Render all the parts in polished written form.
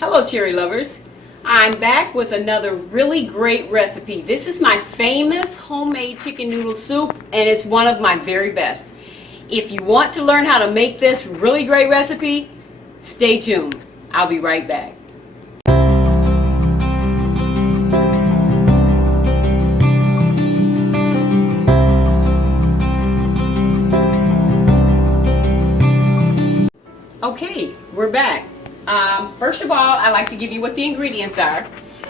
Hello cherry lovers, I'm back with another really great recipe. This is my famous homemade chicken noodle soup and it's one of my very best. If you want to learn how to make this really great recipe, stay tuned. I'll be right back. Okay, we're back. First of all, I like to give you what the ingredients are.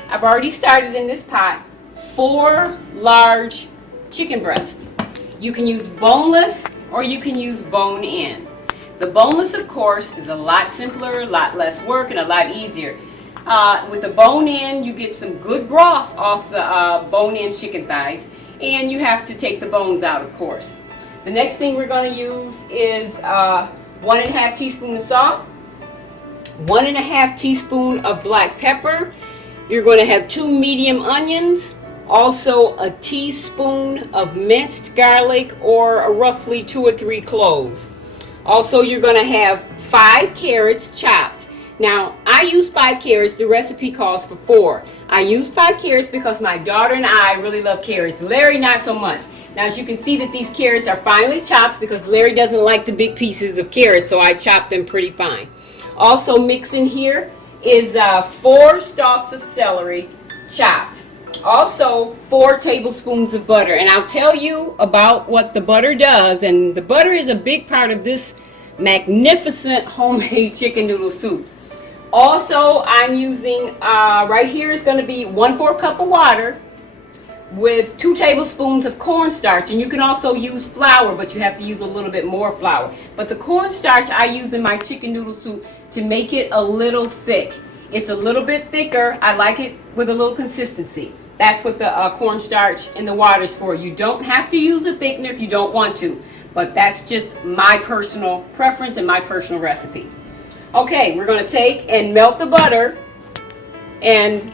I've already started in this pot 4 large chicken breasts. You can use boneless or you can use bone-in. The boneless, of course, is a lot simpler, a lot less work, and a lot easier. With the bone-in, you get some good broth off the bone-in chicken thighs, and you have to take the bones out, of course. The next thing we're going to use is 1½ teaspoon of salt, 1½ teaspoon of black pepper. You're going to have 2 medium onions, also a teaspoon of minced garlic or roughly 2 or 3 cloves. Also, you're going to have 5 carrots chopped. Now, I use 5 carrots. The recipe calls for 4. I use 5 carrots because my daughter and I really love carrots. Larry, not so much. Now, as you can see that these carrots are finely chopped because Larry doesn't like the big pieces of carrots, so I chop them pretty fine. Also mixed in here is 4 stalks of celery chopped. Also 4 tablespoons of butter, and I'll tell you about what the butter does, and the butter is a big part of this magnificent homemade chicken noodle soup. Also, I'm using right here is going to be 1/4 cup of water with 2 tablespoons of cornstarch, and you can also use flour, but you have to use a little bit more flour. But the cornstarch I use in my chicken noodle soup to make it a little thick. It's a little bit thicker. I like it with a little consistency. That's what the cornstarch in the water is for. You don't have to use a thickener if you don't want to, but that's just my personal preference and my personal recipe. Okay, we're going to take and melt the butter, and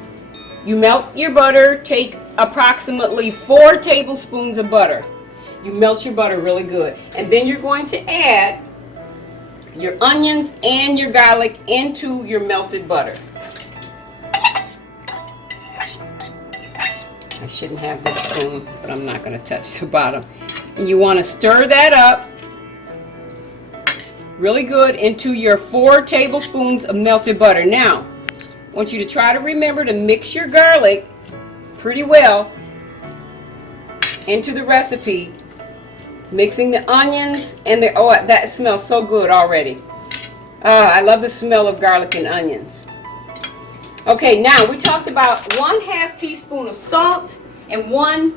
you melt your butter, take approximately 4 tablespoons of butter. You melt your butter really good, and then you're going to add your onions and your garlic into your melted butter. I shouldn't have this spoon, but I'm not going to touch the bottom. And you want to stir that up really good into your 4 tablespoons of melted butter. Now, I want you to try to remember to mix your garlic pretty well into the recipe, mixing the onions and the, oh, that smells so good already. I love the smell of garlic and onions. Okay, now we talked about 1/2 teaspoon of salt and 1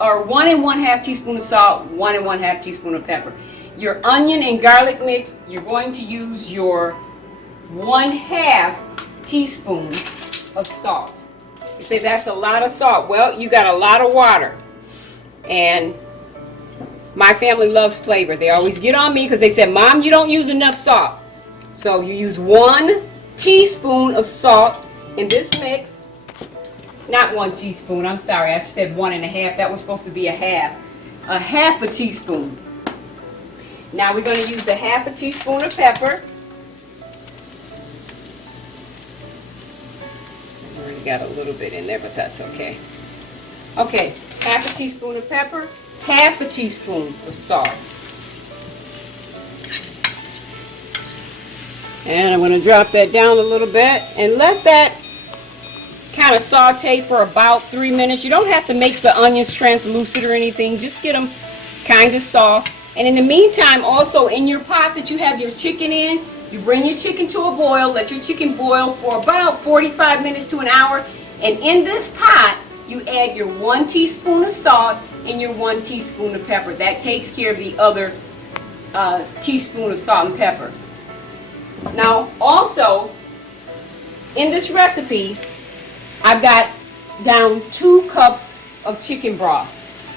1½ teaspoon of salt, 1 1/2 teaspoon of pepper. Your onion and garlic mix, you're going to use your 1/2 teaspoon of salt. You say that's a lot of salt. Well, you got a lot of water, and my family loves flavor. They always get on me because they said, Mom, you don't use enough salt. So you use 1 teaspoon of salt in this mix. Not 1 teaspoon, I'm sorry, I said 1 1/2. That was supposed to be a half. A 1/2 teaspoon. Now we're going to use the 1/2 teaspoon of pepper. I already got a little bit in there, but that's okay. Okay, 1/2 teaspoon of pepper, 1/2 teaspoon of salt. And I'm going to drop that down a little bit and let that kind of saute for about 3 minutes. You don't have to make the onions translucent or anything. Just get them kind of soft. And in the meantime, also in your pot that you have your chicken in, you bring your chicken to a boil. Let your chicken boil for about 45 minutes to an hour. And in this pot, you add your 1 teaspoon of salt and your 1 teaspoon of pepper. That takes care of the other teaspoon of salt and pepper. Now, also, in this recipe, I've got down 2 cups of chicken broth.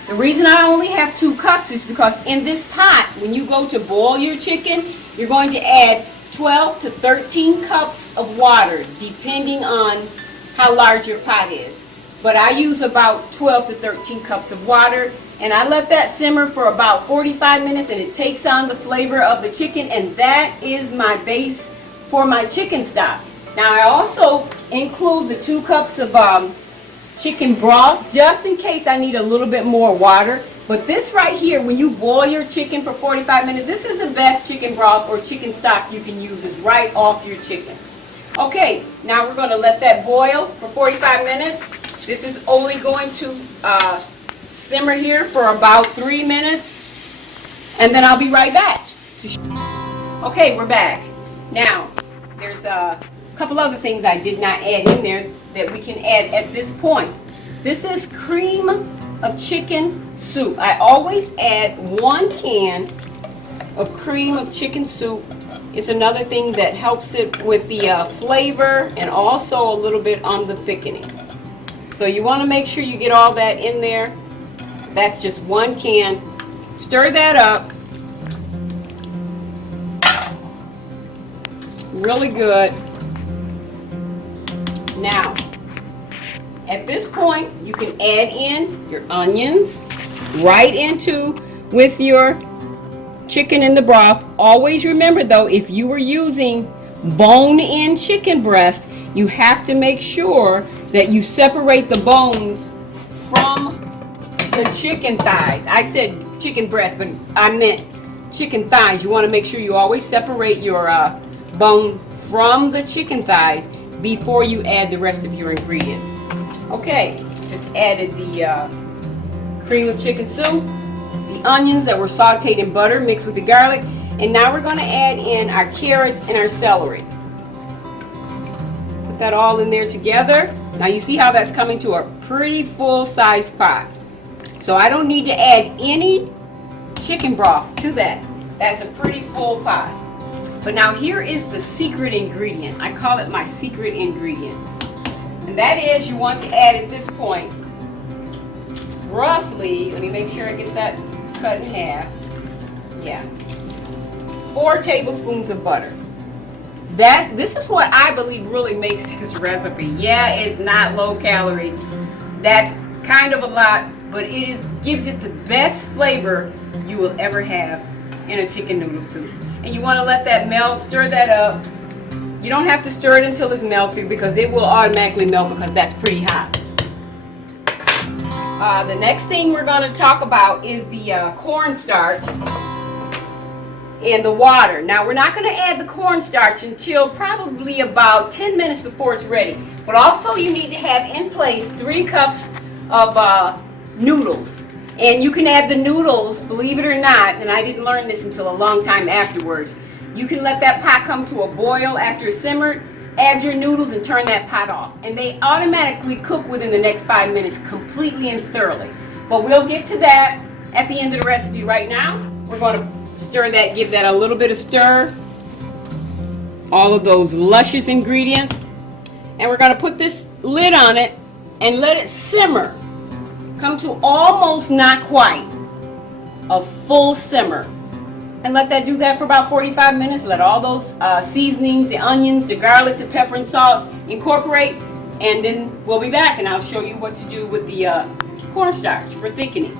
The reason I only have 2 cups is because in this pot, when you go to boil your chicken, you're going to add 12 to 13 cups of water, depending on how large your pot is. But I use about 12 to 13 cups of water, and I let that simmer for about 45 minutes, and it takes on the flavor of the chicken, and that is my base for my chicken stock. Now I also include the 2 cups of chicken broth just in case I need a little bit more water. But this right here, when you boil your chicken for 45 minutes, this is the best chicken broth or chicken stock you can use. It's right off your chicken. Okay, now we're going to let that boil for 45 minutes. This is only going to simmer here for about 3 minutes, and then I'll be right back. Okay, we're back. Now, there's a couple other things I did not add in there that we can add at this point. This is cream of chicken soup. I always add 1 can of cream of chicken soup. It's another thing that helps it with the flavor and also a little bit on the thickening. So you want to make sure you get all that in there. That's just 1 can. Stir that up. Really good. Now, at this point, you can add in your onions right into with your chicken in the broth. Always remember though, if you were using bone-in chicken breast, you have to make sure that you separate the bones from the chicken thighs. I said chicken breast, but I meant chicken thighs. You want to make sure you always separate your bone from the chicken thighs before you add the rest of your ingredients. Okay, just added the cream of chicken soup, the onions that were sauteed in butter mixed with the garlic, and now we're going to add in our carrots and our celery. Put that all in there together. Now you see how that's coming to a pretty full-size pot. So I don't need to add any chicken broth to that. That's a pretty full pot. But now here is the secret ingredient. I call it my secret ingredient. And that is, you want to add at this point roughly, let me make sure I get that cut in half. Yeah. 4 tablespoons of butter. This is what I believe really makes this recipe. Yeah, it's not low calorie. That's kind of a lot, but it gives it the best flavor you will ever have in a chicken noodle soup. And you want to let that melt, stir that up. You don't have to stir it until it's melted because it will automatically melt because that's pretty hot. The next thing we're going to talk about is the cornstarch and the water. Now we're not going to add the cornstarch until probably about 10 minutes before it's ready. But also you need to have in place 3 cups of noodles. And you can add the noodles, believe it or not, and I didn't learn this until a long time afterwards. You can let that pot come to a boil after it's simmered, add your noodles and turn that pot off. And they automatically cook within the next 5 minutes completely and thoroughly. But we'll get to that at the end of the recipe. Right now, we're going to stir that, give that a little bit of stir. All of those luscious ingredients. And we're going to put this lid on it and let it simmer. Come to almost, not quite, a full simmer. And let that do that for about 45 minutes. Let all those seasonings, the onions, the garlic, the pepper and salt incorporate. And then we'll be back and I'll show you what to do with the cornstarch for thickening.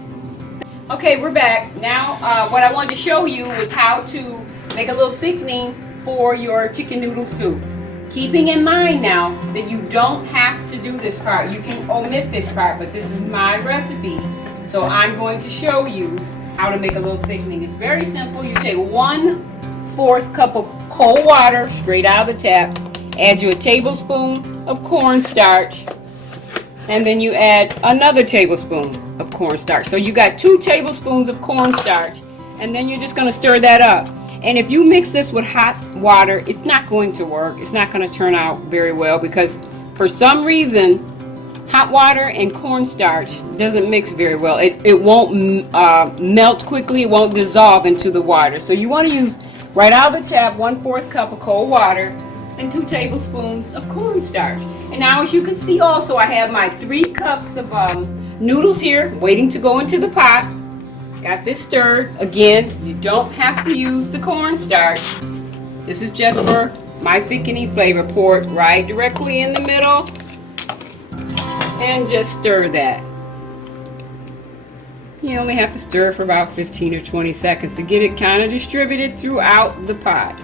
Okay, we're back. Now what I wanted to show you was how to make a little thickening for your chicken noodle soup. Keeping in mind now that you don't have to do this part. You can omit this part, but this is my recipe. So I'm going to show you how to make a little thickening. It's very simple. You take 1/4 cup of cold water straight out of the tap. Add you a tablespoon of cornstarch. And then you add another tablespoon of cornstarch. So you got 2 tablespoons of cornstarch. And then you're just going to stir that up. And if you mix this with hot water, it's not going to work. It's not going to turn out very well because for some reason, hot water and cornstarch doesn't mix very well. It won't melt quickly. It won't dissolve into the water. So you want to use right out of the tap 1/4 cup of cold water and 2 tablespoons of cornstarch. And now as you can see also, I have my 3 cups of noodles here waiting to go into the pot. Got this stirred. Again, you don't have to use the cornstarch. This is just for my thickening flavor. Pour it right directly in the middle and just stir that. You only have to stir for about 15 or 20 seconds to get it kind of distributed throughout the pot.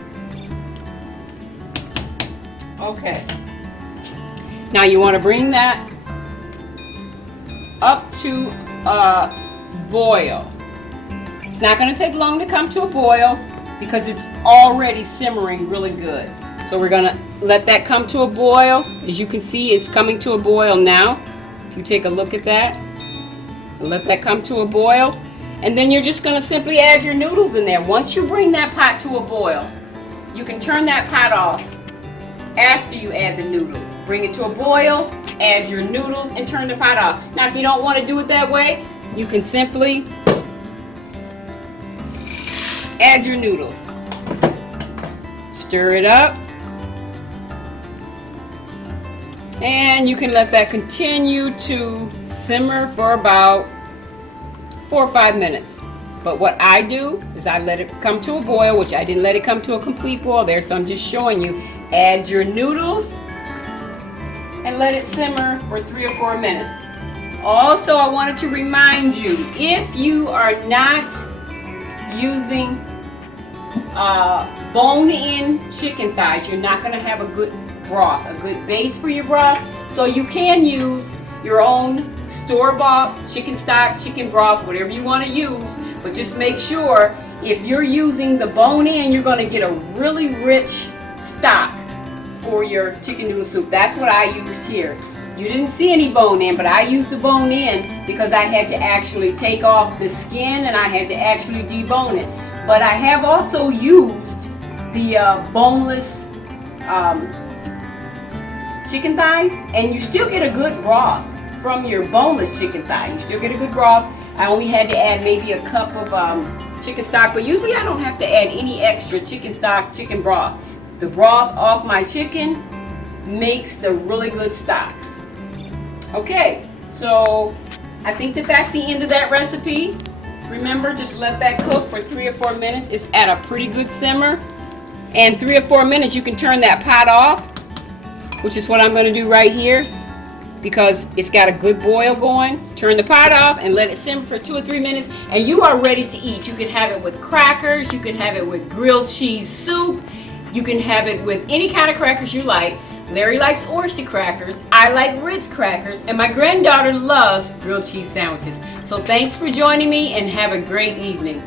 Okay. Now you want to bring that up to a boil. It's not going to take long to come to a boil because it's already simmering really good. So we're going to let that come to a boil. As you can see, it's coming to a boil now. If you take a look at that, let that come to a boil. And then you're just going to simply add your noodles in there. Once you bring that pot to a boil, you can turn that pot off after you add the noodles. Bring it to a boil, add your noodles, and turn the pot off. Now, if you don't want to do it that way, you can simply add your noodles. Stir it up. And you can let that continue to simmer for about 4 or 5 minutes. But what I do is I let it come to a boil, which I didn't let it come to a complete boil there, so I'm just showing you. Add your noodles and let it simmer for 3 or 4 minutes. Also, I wanted to remind you, if you are not using bone-in chicken thighs, you're not going to have a good broth, a good base for your broth. So you can use your own store-bought chicken stock, chicken broth, whatever you want to use, but just make sure if you're using the bone-in, you're going to get a really rich stock for your chicken noodle soup. That's what I used here. You didn't see any bone-in, but I used the bone-in because I had to actually take off the skin and I had to actually debone it. But I have also used the boneless chicken thighs, and you still get a good broth from your boneless chicken thigh. You still get a good broth. I only had to add maybe a cup of chicken stock, but usually I don't have to add any extra chicken stock, chicken broth. The broth off my chicken makes the really good stock. Okay, so I think that's the end of that recipe. Remember, just let that cook for 3 or 4 minutes. It's at a pretty good simmer. And 3 or 4 minutes, you can turn that pot off, which is what I'm going to do right here because it's got a good boil going. Turn the pot off and let it simmer for 2 or 3 minutes, and you are ready to eat. You can have it with crackers. You can have it with grilled cheese soup. You can have it with any kind of crackers you like. Larry likes oyster crackers. I like Ritz crackers, and my granddaughter loves grilled cheese sandwiches. So thanks for joining me, and have a great evening.